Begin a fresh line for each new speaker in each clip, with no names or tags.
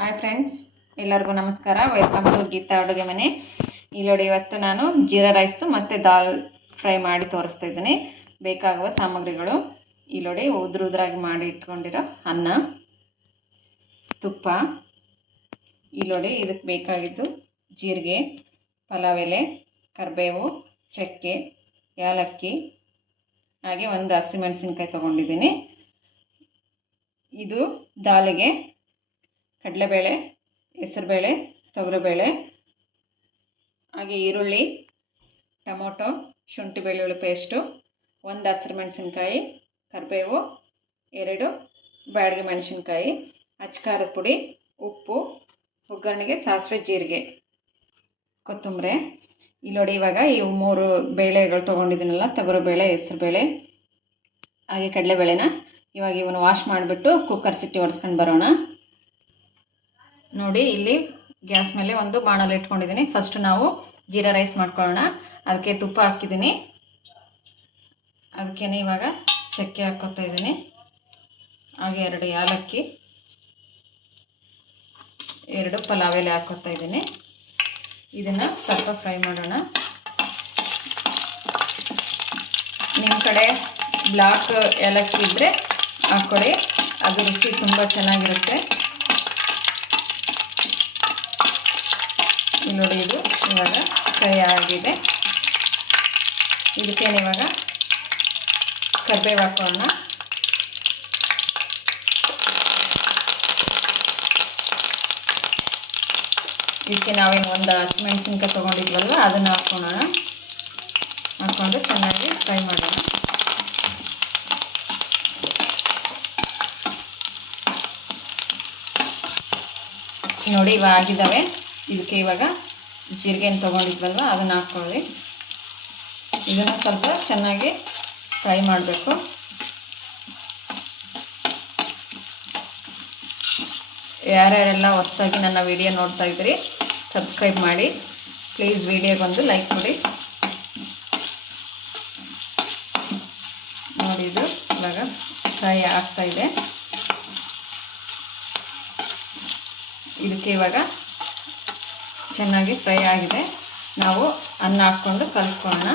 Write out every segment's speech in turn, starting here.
Hi friends ಎಲ್ಲರಿಗೂ ನಮಸ್ಕಾರ. Welcome to Geetha ಅಡುಗೆ ಮನೆ. ಇಲ್ಲೋಡಿ ಇವತ್ತು ನಾನು ಜೀರಾ ರೈಸು ಮತ್ತು ದಾಲ್ ಫ್ರೈ ಮಾಡಿ ತೋರಿಸ್ತಾ ಇದ್ದೀನಿ. ಬೇಕಾಗುವ ಸಾಮಗ್ರಿಗಳು. ಉದ್ರ ಉದ್ರಾಗಿ ಮಾಡಿ ಇಟ್ಕೊಂಡಿರೋ ಅನ್ನ, ತುಪ್ಪ, ಇಲ್ಲೋಡಿ ಇದಕ್ಕೆ ಬೇಕಾಗಿದ್ದು ಜೀರಿಗೆ, ಪಲಾವ್ ಎಲೆ, ಕರಿಬೇವು, ಚಕ್ಕೆ ಏಲಕ್ಕಿ ಹಾಗೆ ಒಂದು ಹಸಿಮೆಣಸಿನ್ಕಾಯಿ ತೊಗೊಂಡಿದ್ದೀನಿ. ಇದು ದಾಲಿಗೆ ಕಡಲೆಬೇಳೆ, ಹೆಸರುಬೇಳೆ, ತೊಗರಿಬೇಳೆ, ಹಾಗೆ ಈರುಳ್ಳಿ, ಟೊಮೊಟೊ, ಶುಂಠಿ ಬೆಳ್ಳುಳ್ಳಿ ಪೇಸ್ಟು, ಒಂದು ಹಸಿರು ಮೆಣಸಿನ್ಕಾಯಿ, ಕರಿಬೇವು, ಎರಡು ಬ್ಯಾಡಿಗೆ ಮೆಣಸಿನ್ಕಾಯಿ, ಅಚ್ಕಾರದ ಪುಡಿ, ಉಪ್ಪು, ಒಗ್ಗರಣೆಗೆ ಸಾಸಿವೆ, ಜೀರಿಗೆ, ಕೊತ್ತಂಬರಿ. ಇಲ್ಲಿ ನೋಡಿ ಇವಾಗ ಈ ಮೂರು ಬೇಳೆಗಳು ತೊಗೊಂಡಿದ್ದೀನಲ್ಲ, ತೊಗರಿಬೇಳೆ, ಹೆಸರುಬೇಳೆ, ಹಾಗೆ ಕಡಲೆಬೇಳೆನ ಇವಾಗ ಇವನು ವಾಶ್ ಮಾಡಿಬಿಟ್ಟು ಕುಕ್ಕರ್ ಸಿಟ್ಟಿ ಹೊಡ್ಸ್ಕೊಂಡು ಬರೋಣ. ನೋಡಿ, ಇಲ್ಲಿ ಗ್ಯಾಸ್ ಮೇಲೆ ಒಂದು ಬಾಣಲೆ ಇಟ್ಕೊಂಡಿದ್ದೀನಿ. ಫಸ್ಟ್ ನಾವು ಜೀರಾ ರೈಸ್ ಮಾಡ್ಕೊಳ್ಳೋಣ. ಅದಕ್ಕೆ ತುಪ್ಪ ಹಾಕಿದ್ದೀನಿ. ಅದಕ್ಕೆ ಇವಾಗ ಚಕ್ಕೆ ಹಾಕ್ಕೊತಾ ಇದ್ದೀನಿ. ಹಾಗೆ ಎರಡು ಏಲಕ್ಕಿ ಎರಡು ಪಲಾವ್ ಎಲೆ ಹಾಕ್ಕೊತಾ ಇದ್ದೀನಿ. ಇದನ್ನು ಸ್ವಲ್ಪ ಫ್ರೈ ಮಾಡೋಣ. ನಿಮ್ಮ ಕಡೆ ಬ್ಲಾಕ್ ಏಲಕ್ಕಿ ಇದ್ದರೆ ಹಾಕ್ಕೊಳ್ಳಿ ಅದು ರುಚಿ ತುಂಬ ಚೆನ್ನಾಗಿರುತ್ತೆ. ನೋಡಿ ಇದು ಇವಾಗ ಫ್ರೈ ಆಗಿದೆ. ಇದಕ್ಕೇನು ಇವಾಗ ಕರಿಬೇವು ಹಾಕೋಣ. ಇದಕ್ಕೆ ನಾವೇನು ಒಂದು ಹಸಿಮೆಣ್ಸಿನ್ಕಾಯಿ ತೊಗೊಂಡಿದ್ವಲ್ಲ ಅದನ್ನು ಹಾಕ್ಕೊಳ್ಳೋಣ ಹಾಕ್ಕೊಂಡು ಚೆನ್ನಾಗಿ ಫ್ರೈ ಮಾಡೋಣ. ನೋಡಿ ಇವಾಗ ಆಗಿದ್ದಾವೆ. ಇದಕ್ಕೆ ಇವಾಗ ಜೀರಿಗೆನ ತೊಗೊಂಡಿದ್ವಲ್ವ, ಅದನ್ನು ಹಾಕ್ಕೊಳ್ಳಿ ಇದನ್ನು ಸ್ವಲ್ಪ ಚೆನ್ನಾಗಿ ಫ್ರೈ ಮಾಡಬೇಕು. ಯಾರ್ಯಾರೆಲ್ಲ ಹೊಸ್ದಾಗಿ ನನ್ನ ವಿಡಿಯೋ ನೋಡ್ತಾ ಇದ್ರಿ ಸಬ್ಸ್ಕ್ರೈಬ್ ಮಾಡಿ. ಪ್ಲೀಸ್ ವಿಡಿಯೋಗೊಂದು ಲೈಕ್ ಕೊಡಿ. ನೋಡಿ ಇದು ಇವಾಗ ಫ್ರೈ ಆಗ್ತಾ ಇದೆ. ಇದಕ್ಕೆ ಇವಾಗ ಚೆನ್ನಾಗಿ ಫ್ರೈ ಆಗಿದೆ. ನಾವು ಅನ್ನ ಹಾಕ್ಕೊಂಡು ಕಲಿಸ್ಕೊಳ್ಳೋಣ.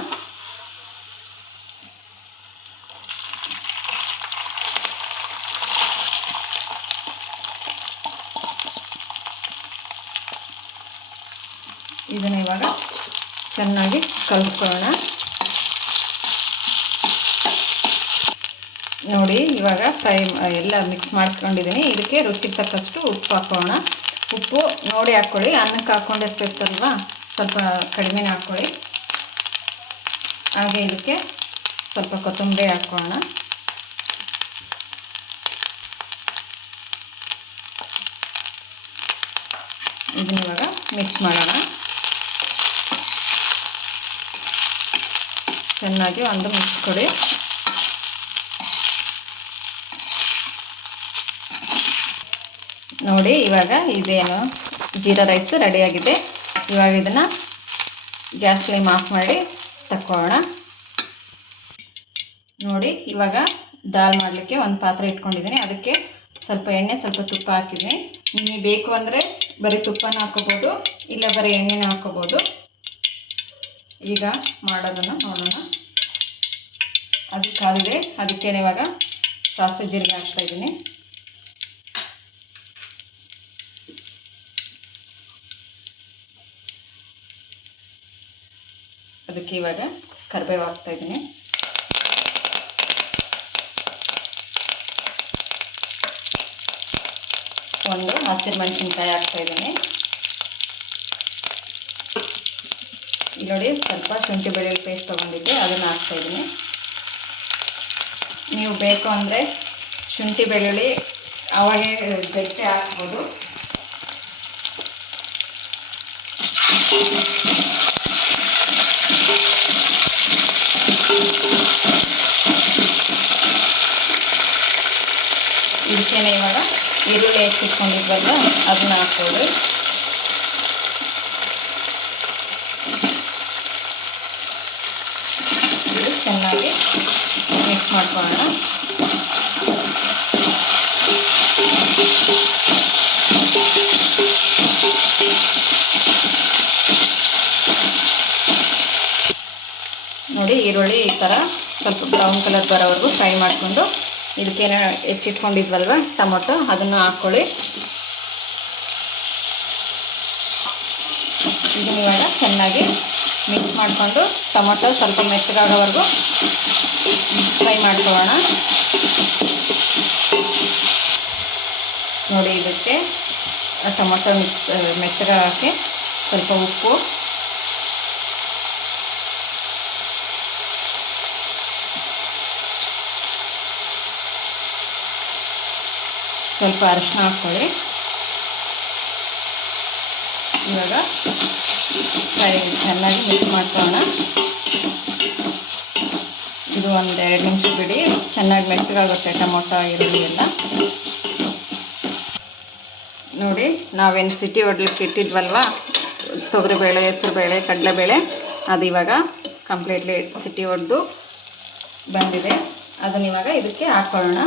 ಇದನ್ನು ಇವಾಗ ಚೆನ್ನಾಗಿ ಕಲಿಸ್ಕೊಳ್ಳೋಣ. ನೋಡಿ, ಇವಾಗ ಫ್ರೈ ಎಲ್ಲ ಮಿಕ್ಸ್ ಮಾಡ್ಕೊಂಡಿದ್ದೀನಿ. ಇದಕ್ಕೆ ರುಚಿಗೆ ತಕ್ಕಷ್ಟು ಉಪ್ಪು ಹಾಕೋಣ. ಉಪ್ಪು ನೋಡಿ ಹಾಕ್ಕೊಳ್ಳಿ. ಅನ್ನಕ್ಕೆ ಹಾಕ್ಕೊಂಡಿರ್ತಿರ್ತಲ್ವ ಸ್ವಲ್ಪ ಕಡಿಮೆನೇ ಹಾಕ್ಕೊಳ್ಳಿ. ಹಾಗೆ ಇದಕ್ಕೆ ಸ್ವಲ್ಪ ಕೊತ್ತಂಬರಿ ಹಾಕ್ಕೊಳ್ಳೋಣ. ಇದನ್ನ ಇವಾಗ ಮಿಕ್ಸ್ ಮಾಡೋಣ. ಚೆನ್ನಾಗಿ ಒಂದು ಮಿಕ್ಸ್ ಕೊಡಿ. ನೋಡಿ, ಇವಾಗ ಇದೇನು ಜೀರಾ ರೈಸ್ ರೆಡಿಯಾಗಿದೆ. ಇವಾಗ ಇದನ್ನು ಗ್ಯಾಸ್ ಫ್ಲೇಮ್ ಆಫ್ ಮಾಡಿ ತಕ್ಕೊಳ್ಳೋಣ ನೋಡಿ, ಇವಾಗ ದಾಲ್ ಮಾಡಲಿಕ್ಕೆ ಒಂದು ಪಾತ್ರೆ ಇಟ್ಕೊಂಡಿದ್ದೀನಿ. ಅದಕ್ಕೆ ಸ್ವಲ್ಪ ಎಣ್ಣೆ, ಸ್ವಲ್ಪ ತುಪ್ಪ ಹಾಕಿದ್ದೀನಿ. ನಿಮಗೆ ಬೇಕು ಅಂದರೆ ಬರೀ ತುಪ್ಪನ ಹಾಕೋಬೋದು, ಇಲ್ಲ ಬರೀ ಎಣ್ಣೆನ ಹಾಕೋಬೋದು. ಈಗ ಮಾಡೋದನ್ನು ನೋಡೋಣ. ಅದು ಕಾಲಿದೆ. ಅದಕ್ಕೇನೆ ಇವಾಗ ಸಾಸಿವೆ ಜೀರಿಗೆ ಹಾಕ್ತಾಯಿದ್ದೀನಿ ಅದಕ್ಕೆ ಇವಾಗ ಕರಿಬೇವು ಹಾಕ್ತಾಯಿದ್ದೀನಿ ಒಂದು ಹಸಿರು ಮೆಣಸಿನ್ಕಾಯಿ ಹಾಕ್ತಾ ಇದ್ದೀನಿ. ನೋಡಿ ಸ್ವಲ್ಪ ಶುಂಠಿ ಬೆಳ್ಳುಳ್ಳಿ ಪೇಸ್ಟ್ ತೊಗೊಂಡಿದ್ದೆ ಅದನ್ನು ಹಾಕ್ತಾಯಿದ್ದೀನಿ ನೀವು ಬೇಕು ಅಂದರೆ ಶುಂಠಿ ಬೆಳ್ಳುಳ್ಳಿ ಅವಾಗೆ ಗಟ್ಟಿ ಹಾಕ್ಬೋದು. ಈರುಳ್ಳಿ ಹೆಚ್ಚಿಟ್ಕೊಂಡಿದ್ವಲ್ಲ ಅದನ್ನ ಹಾಕ್ಬೋದು. ಚೆನ್ನಾಗಿ ಮಿಕ್ಸ್ ಮಾಡ್ಕೊಳ್ಳೋಣ. ನೋಡಿ, ಈರುಳ್ಳಿ ಈ ಥರ ಸ್ವಲ್ಪ ಬ್ರೌನ್ ಕಲರ್ ಬರೋವರೆಗೂ ಫ್ರೈ ಮಾಡಿಕೊಂಡು ಇದಕ್ಕೇನು ಹೆಚ್ಚಿಟ್ಕೊಂಡಿದ್ವಲ್ವ? ಟೊಮೊಟೊ, ಅದನ್ನು ಹಾಕ್ಕೊಳ್ಳಿ ಇದನ್ನ ಇವಾಗ ಚೆನ್ನಾಗಿ ಮಿಕ್ಸ್ ಮಾಡಿಕೊಂಡು ಟೊಮೊಟೊ ಸ್ವಲ್ಪ ಮೆತ್ತಗಾಗೋವರೆಗೂ ಫ್ರೈ ಮಾಡ್ಕೊಳ್ಳೋಣ. ನೋಡಿ, ಇದಕ್ಕೆ ಟೊಮೊಟೊ ಮಿಕ್ಸ್ ಮೆತ್ತಗಾಗಕ್ಕೆ ಸ್ವಲ್ಪ ಉಪ್ಪು. ಸ್ವಲ್ಪ ಅರಶಿನ ಹಾಕ್ಕೊಳ್ಳಿ. ಇವಾಗ ಫ್ರೈ ಚೆನ್ನಾಗಿ ಮಿಕ್ಸ್ ಮಾಡ್ಕೊಳ್ಳೋಣ. ಇದು ಒಂದು ಎರಡು ನಿಮಿಷ ಬಿಡಿ. ಚೆನ್ನಾಗಿ ಮೆತ್ತಗಾಗುತ್ತೆ ಟೊಮೊಟೊ, ಈರುಳ್ಳಿ ಎಲ್ಲ. ನೋಡಿ, ನಾವೇನು ಸಿಟಿ ಹೊಡ್ಲಿಕ್ಕೆ ಇಟ್ಟಿದ್ವಲ್ವ? ತೊಗರಿಬೇಳೆ ಹೆಸರುಬೇಳೆ ಕಡಲೆಬೇಳೆ ಅದು ಇವಾಗ ಕಂಪ್ಲೀಟ್ಲಿ ಸಿಟಿ ಹೊಡೆದು ಬಂದಿದೆ. ಅದನ್ನ ಇವಾಗ ಇದಕ್ಕೆ ಹಾಕ್ಕೊಳ್ಳೋಣ.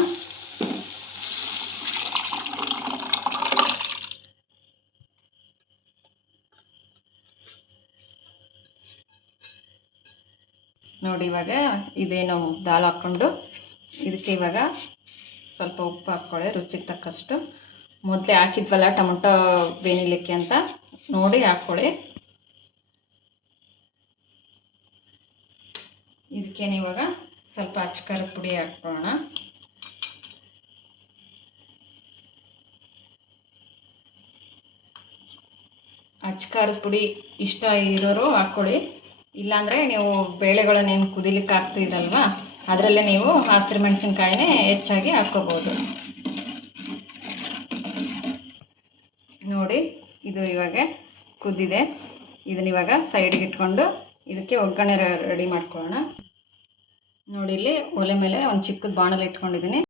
ನೋಡಿ ಇವಾಗ ಇದೇನು ದಾಲ್ ಹಾಕ್ಕೊಂಡು ಇದಕ್ಕೆ ಇವಾಗ ಸ್ವಲ್ಪ ಉಪ್ಪು ಹಾಕ್ಕೊಳ್ಳಿ, ರುಚಿಗೆ ತಕ್ಕಷ್ಟು. ಮೊದಲೇ ಹಾಕಿದ್ವಲ್ಲ ಟೊಮೊಟೊ ಬೇನಿಲಿಕ್ಕೆ ಅಂತ, ನೋಡಿ ಹಾಕ್ಕೊಳ್ಳಿ. ಇದಕ್ಕೇನು ಇವಾಗ ಸ್ವಲ್ಪ ಅಚ್ಕಾರ ಪುಡಿ ಹಾಕ್ಕೊಳ್ಳೋಣ. ಅಚ್ಕಾರದ ಪುಡಿ ಇಷ್ಟ ಇರೋರು ಹಾಕ್ಕೊಳ್ಳಿ. ಇಲ್ಲಾಂದರೆ ನೀವು ಬೇಳೆಗಳನ್ನೇನು ಕುದಿಲಿಕ್ಕೆ ಹಾಕ್ತಿರಲ್ವ ಅದರಲ್ಲೇ ನೀವು ಹಸಿರು ಮೆಣಸಿನ್ಕಾಯಿನೇ ಹೆಚ್ಚಾಗಿ ಹಾಕ್ಕೋಬೋದು. ನೋಡಿ, ಇದು ಇವಾಗ ಕುದ್ದಿದೆ. ಇದನ್ನ ಇವಾಗ ಸೈಡ್ಗೆ ಇಟ್ಕೊಂಡು ಇದಕ್ಕೆ ಒಗ್ಗರಣೆ ರೆಡಿ ಮಾಡ್ಕೊಳ್ಳೋಣ. ನೋಡಿ, ಇಲ್ಲಿ ಒಲೆ ಮೇಲೆ ಒಂದು ಚಿಕ್ಕದ ಬಾಣಲೆ ಇಟ್ಕೊಂಡಿದ್ದೀನಿ.